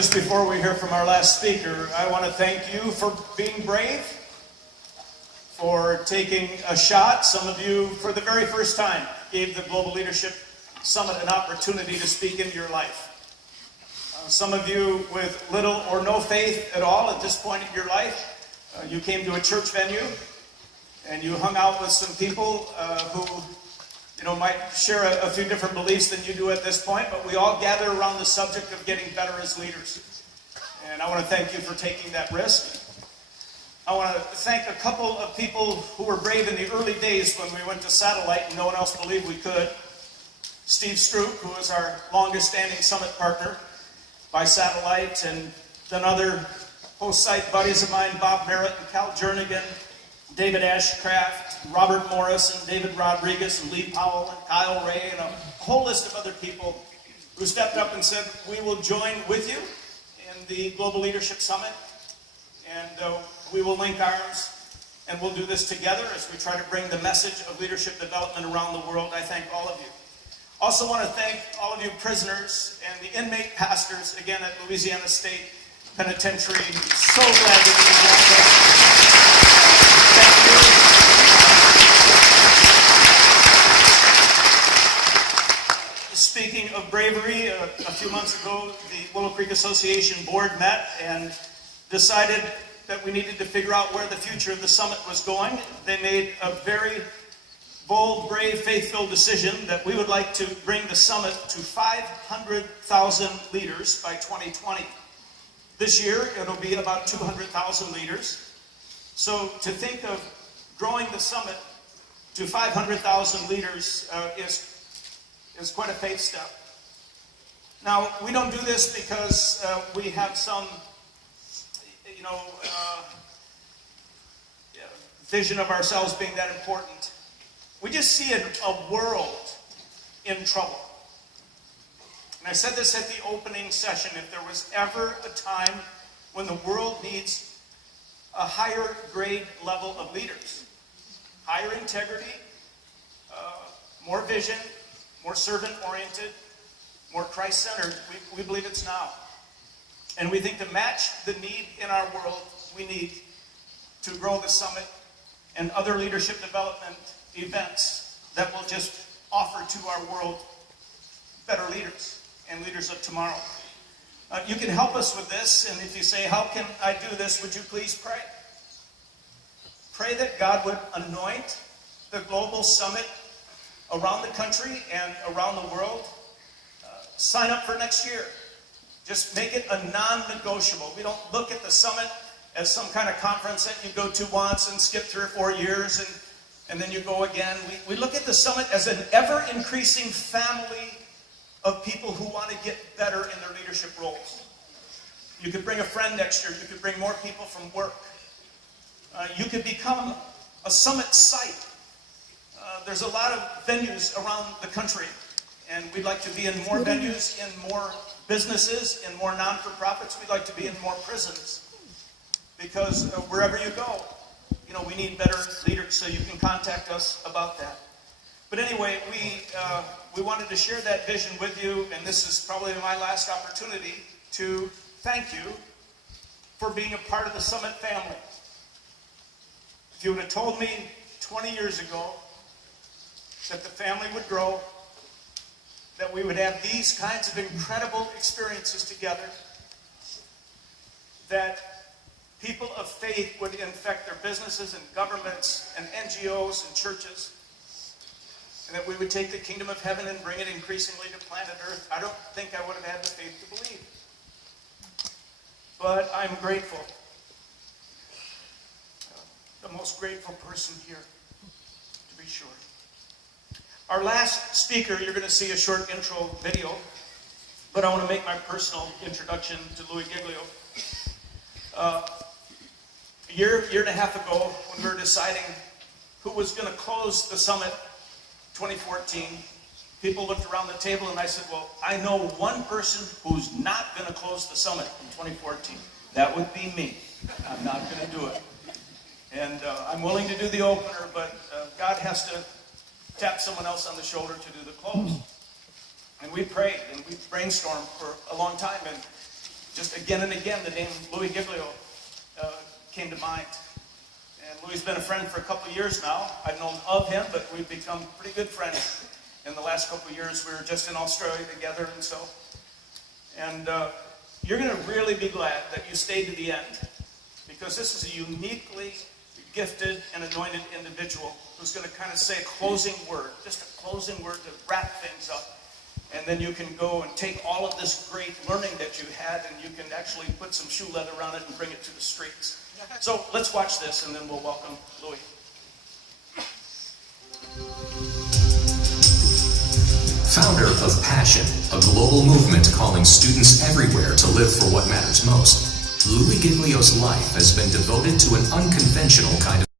just before we hear from our last speaker, I want to thank you for being brave, for taking a shot. Some of you, for the very first time, gave the Global Leadership Summit an opportunity to speak into your life. Some of you with little or no faith at all at this point in your life, you came to a church venue and you hung out with some people who might share a few different beliefs than you do at this point, but we all gather around the subject of getting better as leaders. And I want to thank you for taking that risk. I want to thank a couple of people who were brave in the early days when we went to satellite and no one else believed we could. Steve Stroop, who was our longest standing summit partner by satellite, and then other post-site buddies of mine, Bob Merritt and Cal Jernigan, David Ashcraft, Robert Morris, and David Rodriguez, and Lee Powell, and Kyle Ray, and a whole list of other people who stepped up and said, we will join with you in the Global Leadership Summit, and we will link arms, and we'll do this together as we try to bring the message of leadership development around the world. I thank all of you. Also want to thank all of you prisoners and the inmate pastors, again, at Louisiana State Penitentiary. So glad that you joined us. Thank you. Speaking of bravery, a few months ago, the Willow Creeck Association board met and decided that we needed to figure out where the future of the summit was going. They made a very bold, brave, faith-filled decision that we would like to bring the summit to 500,000 leaders by 2020. This year, it'll be about 200,000 leaders. So to think of growing the summit to 500,000 leaders is quite a faith step. Now, we don't do this because we have some, vision of ourselves being that important. We just see a world in trouble. And I said this at the opening session, if there was ever a time when the world needs a higher grade level of leaders, higher integrity, more vision, more servant-oriented, more Christ-centered, we believe it's now. And we think to match the need in our world, we need to grow the summit and other leadership development events that will just offer to our world better leaders and leaders of tomorrow. You can help us with this, and if you say, how can I do this, would you please pray? Pray that God would anoint the global summit around the country and around the world. Sign up for next year. Just make it a non-negotiable. We don't look at the summit as some kind of conference that you go to once and skip 3 or 4 years and then you go again. We look at the summit as an ever-increasing family of people who want to get better in their leadership roles. You could bring a friend next year. You could bring more people from work. You could become a summit site. There's a lot of venues around the country, and we'd like to be in more venues, in more businesses, in more non-for-profits. We'd like to be in more prisons. Because wherever you go, we need better leaders, so you can contact us about that. But anyway, we wanted to share that vision with you, and this is probably my last opportunity to thank you for being a part of the Summit family. If you would have told me 20 years ago that the family would grow, that we would have these kinds of incredible experiences together, that people of faith would infect their businesses and governments and NGOs and churches, and that we would take the kingdom of heaven and bring it increasingly to planet Earth, I don't think I would have had the faith to believe. But I'm grateful. The most grateful person here, to be sure. Our last speaker, you're going to see a short intro video, but I want to make my personal introduction to Louis Giglio. A year and a half ago, when we were deciding who was going to close the summit 2014, people looked around the table and I said, well, I know one person who's not going to close the summit in 2014. That would be me. I'm not going to do it. And I'm willing to do the opener, but God has to tap someone else on the shoulder to do the close. And we prayed and we brainstormed for a long time. And just again and again, the name Louis Giglio came to mind. And Louis has been a friend for a couple of years now. I've known of him, but we've become pretty good friends in the last couple of years. We were just in Australia together, and you're going to really be glad that you stayed to the end, because this is a uniquely gifted and anointed individual who's going to kind of say a closing word, just a closing word to wrap things up. And then you can go and take all of this great learning that you had, and you can actually put some shoe leather around it and bring it to the streets. So let's watch this, and then we'll welcome Louis. Founder of Passion, a global movement calling students everywhere to live for what matters most, Louis Giglio's life has been devoted to an unconventional kind of